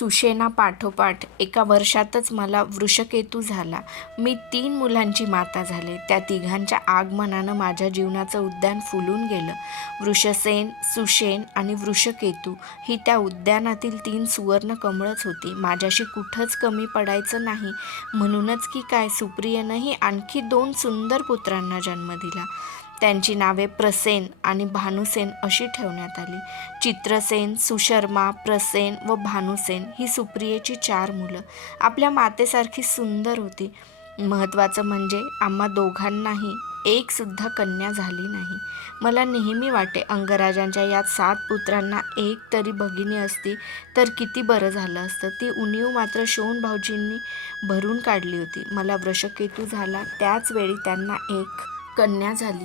सुषेणा पाठोपाठ एका वर्षातच मला वृषकेतू झाला. मी 3 मुलांची माता झाले. त्या तिघांच्या आगमनानं माझ्या जीवनाचं उद्यान फुलून गेलं. वृषसेन, सुषेण आणि वृषकेतू ही त्या उद्यानातील 3 सुवर्ण कमळच होती. माझ्याशी कुठंच कमी पडायचं नाही म्हणूनच की काय सुप्रियेनंही आणखी 2 सुंदर पुत्रांना जन्म दिला. त्यांची नावे प्रसेन आणि भानुसेन अशी ठेवण्यात आली. चित्रसेन, सुशर्मा, प्रसेन व भानुसेन ही सुप्रियेची 4 मुलं आपल्या मातेसारखी सुंदर होती. महत्त्वाचं म्हणजे आम्हा दोघांनाही एक सुद्धा कन्या झाली नाही. मला नेहमी वाटे अंगराजांच्या या 7 पुत्रांना एक तरी भगिनी असती तर किती बरं झालं असतं. ती उणीव मात्र शोण भाऊजींनी भरून काढली होती. मला वृषकेतू झाला त्याच वेळी त्यांना एक कन्या झाली.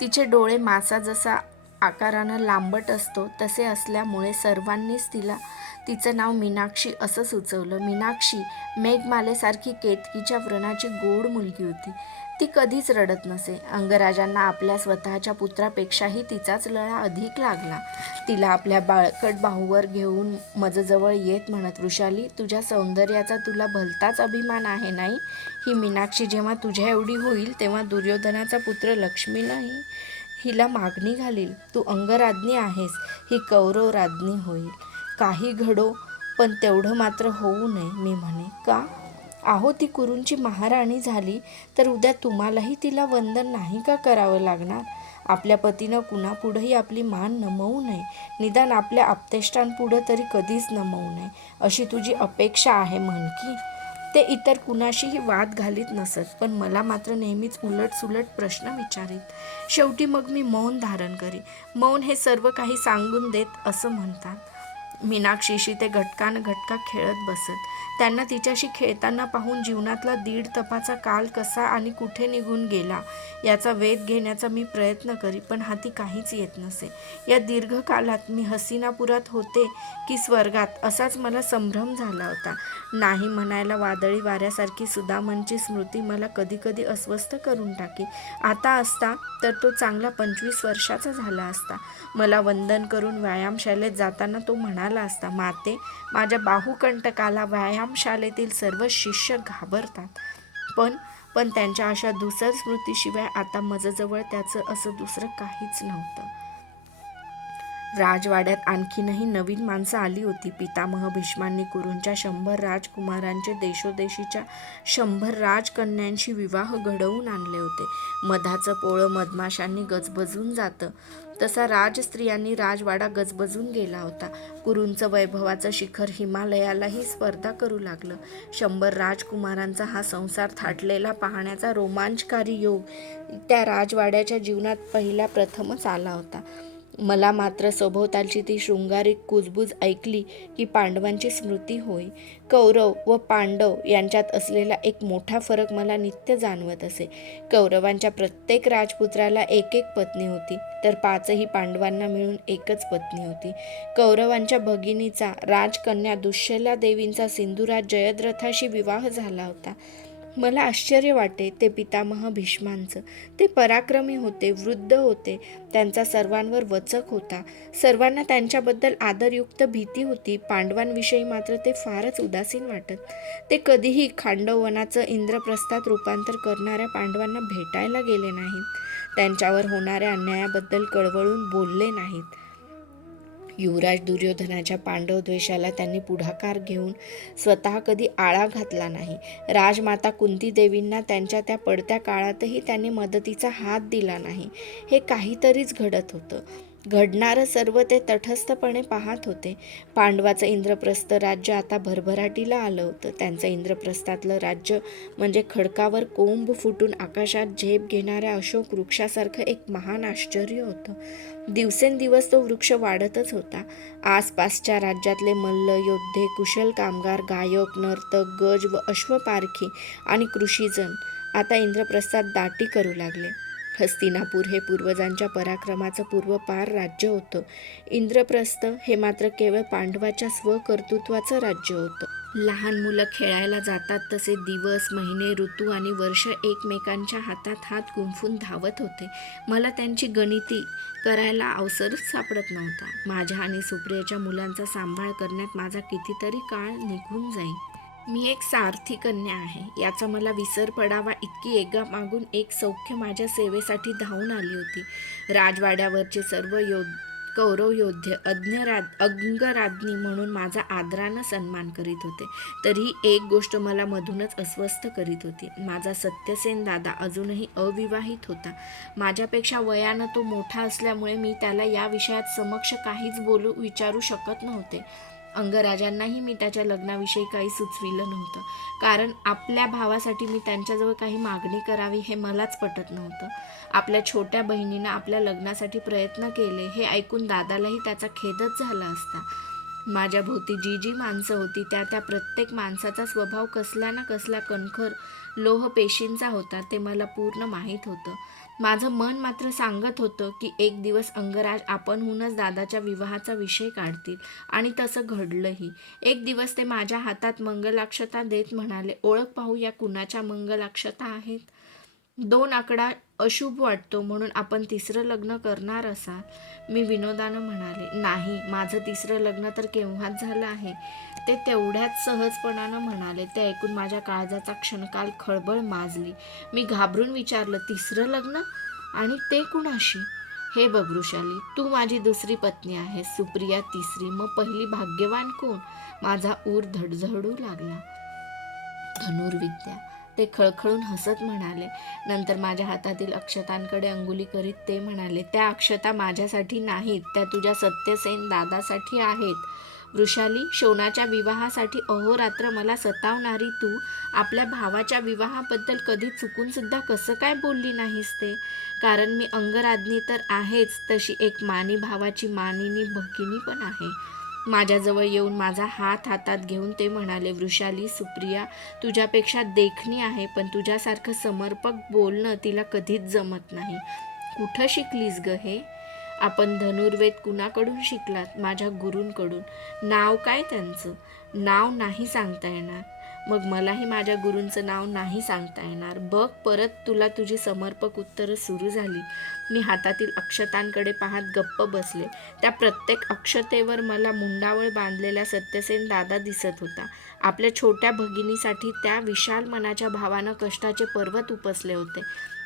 तिचे डोळे मासा जसा आकारानं लांबट असतो तसे असल्यामुळे सर्वांनीच तिचं नाव मीनाक्षी असं सुचवलं. मीनाक्षी मेघमालेसारखी केतकीच्या व्रणाची गोड मुलगी होती. ती कधीच रडत नसे. अंगराजांना आपल्या स्वतःच्या पुत्रापेक्षाही तिचाच लळा अधिक लागला. तिला आपल्या बाळकट बाहूवर घेऊन मजजवळ येत म्हणत, वृषाली, तुझ्या सौंदर्याचा तुला भलताच अभिमान आहे नाही? ही मीनाक्षी जेव्हा तुझ्या एवढी होईल तेव्हा दुर्योधनाचा पुत्र लक्ष्मीनंही हिला मागणी घालील. तू अंगराज्ञी आहेस, ही कौरव राज्ञी होईल. काही घडो पण तेवढं मात्र होऊ नये. मी म्हणे, का? अहो, ती कुरूंची महाराणी झाली तर उद्या तुम्हालाही तिला वंदन नाही का करावं लागणार? आपल्या पतीनं कुणापुढंही आपली मान नमवू नये, निदान आपल्या आप्तेष्टांपुढं तरी कधीच नमवू नये अशी तुझी अपेक्षा आहे म्हण की. ते इतर कुणाशीही वाद घालीत नसत, पण मला मात्र नेहमीच उलटसुलट प्रश्न विचारीत. शेवटी मग मी मौन धारण करी. मौन हे सर्व काही सांगून देत असं म्हणतात. मीनाक्षीशी ते घटका खेळत बसत. त्यांना तिच्याशी खेळताना पाहून जीवनातला 1.5 तपाचा काल कसा आणि कुठे निघून गेला याचा वेध घेण्याचा मी प्रयत्न करी, पण हाती काहीच येत नसे. या दीर्घ कालात मी हस्तिनापुरात होते की स्वर्गात असाच मला संभ्रम झाला होता. नाही म्हणायला वादळी वाऱ्यासारखी सुदामांची स्मृती मला कधी कधी अस्वस्थ करून टाके. आता असता तर तो चांगला 25 वर्षाचा झाला असता. मला वंदन करून व्यायामशाळेत जाताना तो म्हणाला असता, माते, माझ्या बाहुकंटकाला व्यायामशाळेतील सर्व शिष्य घाबरतात. पण त्यांच्या अशा धूसर स्मृतीशिवाय आता मजजवळ त्याचं असं दुसरं काहीच नव्हतं. राजवाड्यात आणखीनही नवीन माणसं आली होती. पितामह भीष्मांनी कुरूंच्या 100 राजकुमारांचे देशोदेशीच्या 100 राजकन्यांशी विवाह घडवून आणले होते. मधाचं पोळं मधमाशांनी गजबजून जातं तसा राजस्त्रियांनी राजवाडा गजबजून गेला होता. कुरूंचं वैभवाचं शिखर हिमालयालाही स्पर्धा करू लागलं. 100 राजकुमारांचा हा संसार थाटलेला पाहण्याचा रोमांचकारी योग त्या राजवाड्याच्या जीवनात प्रथमच आला होता. मला मात्र सभोवतालची ती शृंगारिक कुजबूज ऐकली की पांडवांची स्मृती होई. कौरव व पांडव यांच्यात असलेला एक मोठा फरक मला नित्य जाणवत असे. कौरवांच्या प्रत्येक राजपुत्राला एक पत्नी होती, तर 5ही पांडवांना मिळून एकच पत्नी होती. कौरवांच्या भगिनीचा राजकन्या दुश्शला देवींचा सिंधुराज जयद्रथाशी विवाह झाला होता. मला आश्चर्य वाटे ते पितामह भीष्मांचं. ते पराक्रमी होते, वृद्ध होते, त्यांचा सर्वांवर वचक होता. सर्वांना त्यांच्याबद्दल आदरयुक्त भीती होती. पांडवांविषयी मात्र ते फारच उदासीन वाटत. ते कधीही खांडववनाचं इंद्रप्रस्थात रूपांतर करणाऱ्या पांडवांना भेटायला गेले नाहीत. त्यांच्यावर होणाऱ्या अन्यायाबद्दल कळवळून बोलले नाहीत. युवराज दुर्योधनाच्या पांडवद्वेषाला त्यांनी पुढाकार घेऊन स्वतः कधी आळा घातला नाही. राजमाता कुंती देवींना त्यांच्या त्या पडत्या काळातही त्यांनी मदतीचा हात दिला नाही. हे काहीतरीच घडत होतं. घडणारं सर्व ते तटस्थपणे पाहत होते. पांडवाचं इंद्रप्रस्थ राज्य आता भरभराटीला आलं होतं. त्यांचं इंद्रप्रस्थातलं राज्य म्हणजे खडकावर कोंब फुटून आकाशात झेप घेणाऱ्या अशोक वृक्षासारखं एक महान आश्चर्य होतं. दिवसेंदिवस तो वृक्ष वाढतच होता. आसपासच्या राज्यातले मल्ल, योद्धे, कुशल कामगार, गायक, नर्तक, गज व अश्वपारखी आणि कृषीजन आता इंद्रप्रस्थात दाटी करू लागले. हस्तिनापूर हे पूर्वजांच्या पराक्रमाचं पूर्वपार राज्य होतं. इंद्रप्रस्थ हे मात्र केवळ पांडवाच्या स्वकर्तृत्वाचं राज्य होतं. लहान मुलं खेळायला जातात तसे दिवस, महिने, ऋतू आणि वर्ष एकमेकांच्या हातात हात गुंफून धावत होते. मला त्यांची गणिती करायला अवसरच सापडत नव्हता. माझ्या आणि सुप्रियाच्या मुलांचा सांभाळ करण्यात माझा कितीतरी काळ निघून जाईल. मी एक सारथी कन्या आहे याचा मला विसर पडावा इतकी एकामागून एक सौख्य माझ्या सेवेसाठी धावून आली होती. राजवाड्यावरचे सर्व कौरव योद्धे अंगराज्ञी म्हणून माझा आदरानं सन्मान करीत होते. तरीही एक गोष्ट मला मधूनच अस्वस्थ करीत होती. माझा सत्यसेन दादा अजूनही अविवाहित होता. माझ्यापेक्षा वयानं तो मोठा असल्यामुळे मी त्याला या विषयात समक्ष काहीच विचारू शकत नव्हते. अंगराजांनाही मी त्याच्या लग्नाविषयी काही सुचविलं नव्हतं, कारण आपल्या भावासाठी मी त्यांच्याजवळ काही मागणी करावी हे मलाच पटत नव्हतं. आपल्या छोट्या बहिणीनं आपल्या लग्नासाठी प्रयत्न केले हे ऐकून दादालाही त्याचा खेदच झाला असता. माझ्या भोवती जी जी माणसं होती त्या प्रत्येक माणसाचा स्वभाव कसला ना कसला कणखर लोहपेशींचा होता ते मला पूर्ण माहीत होतं. माझं मन मात्र सांगत होतं की एक दिवस अंगराज आपणहूनच दादाच्या विवाहाचा विषय काढतील, आणि तसं घडलंही. एक दिवस ते माझ्या हातात मंगलाक्षता देत म्हणाले, ओळख पाहूया कुणाच्या मंगलाक्षता आहेत. 2 आकडा अशुभ वाटतो म्हणून आपण तिसरं लग्न करणार असाल? मी विनोदानं म्हणाले. नाही, माझं तिसरं लग्न तर केव्हाच झालं आहे. ते तेवढ्याच सहजपणानं म्हणाले. ते ऐकून माझ्या काळजाचा क्षणकाल खळबळ माजली. मी घाबरून विचारलं, तिसरं लग्न? आणि ते कुणाशी? हे बघ वृषाली, तू माझी दुसरी पत्नी आहेस, सुप्रिया तिसरी, मग पहिली भाग्यवान कोण? माझा ऊर धडधडू लागला. धनुर्विद्या, ते खळखळून हसत म्हणाले. नंतर माझ्या हातातील अक्षतांकडे अंगुली करीत ते म्हणाले, त्या अक्षता माझ्यासाठी नाहीत, त्या तुझ्या सत्यसेन दादासाठी आहेत. वृषाली, शोनाच्या विवाहासाठी अहोरात्र मला सतावणारी तू आपल्या भावाच्या विवाहाबद्दल कधी चुकून सुद्धा कसं काय बोलली नाहीस ते? कारण मी अंगराज्ञी तर आहेच, तशी एक मानी भावाची मानिनी भगिनी पण आहे. माझ्याजवळ येऊन माझा हात हातात घेऊन ते म्हणाले, वृषाली, सुप्रिया तुझ्यापेक्षा देखणी आहे, पण तुझ्यासारखं समर्पक बोलणं तिला कधीच जमत नाही. कुठं शिकलीस ग हे? आपण धनुर्वेद कुणाकडून शिकलात? माझ्या गुरूंकडून. नाव काय त्यांचं? नाव नाही सांगता येणार. मग मलाही माझ्या गुरूंचं नाव नाही सांगता येणार. बघ, परत तुला तुझी समर्पक उत्तरं सुरू झाली. मी हातातील अक्षतांकडे पाहत गप्प बसले. त्या प्रत्येक अक्षतेवर मला मुंडावळ बांधलेला सत्यसेन दादा दिसत होता. आपल्या छोट्या भगिनीसाठी त्या विशाल मनाच्या भावानं कष्टाचे पर्वत उपसले होते.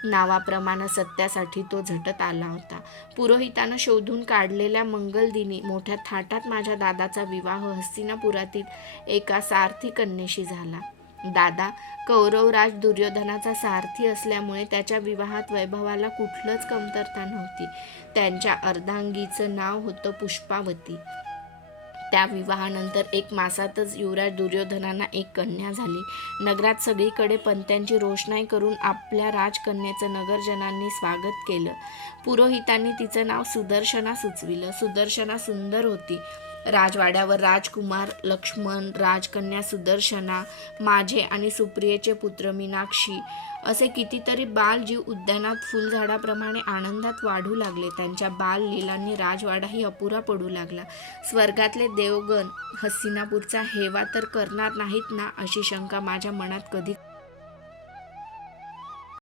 नावाप्रमाणे सत्यासाठी तो झटत आला होता. पुरोहितानं शोधून काढलेल्या मंगलदिनी मोठ्या थाटात माझ्या दादाचा विवाह हस्तिनापुरातील एका सारथी कन्येशी झाला. दादा कौरवराज दुर्योधनाचा सारथी असल्यामुळे त्याच्या विवाहात वैभवाला कुठलंच कमतरता नव्हती. त्यांच्या अर्धांगीचं नाव होतं पुष्पावती. त्या विवाहानंतर 1 मासातच युवराज दुर्योधनांना एक कन्या झाली. नगरात सगळीकडे पणत्यांची रोषणाई करून आपल्या राजकन्येचं नगरजनांनी स्वागत केलं. पुरोहितांनी तिचं नाव सुदर्शना सुचविलं. सुदर्शना सुंदर होती. राजवाड्यावर राजकुमार लक्ष्मण, राजकन्या सुदर्शना, माझे आणि सुप्रियेचे पुत्र मीनाक्षी असे कितीतरी बालजीव उद्यानात फुलझाडाप्रमाणे आनंदात वाढू लागले. त्यांच्या बाललीलांनी राजवाडाही अपुरा पडू लागला. स्वर्गातले देवगण हस्तिनापूरचा हेवा तर करणार नाहीत ना, अशी शंका माझ्या मनात कधी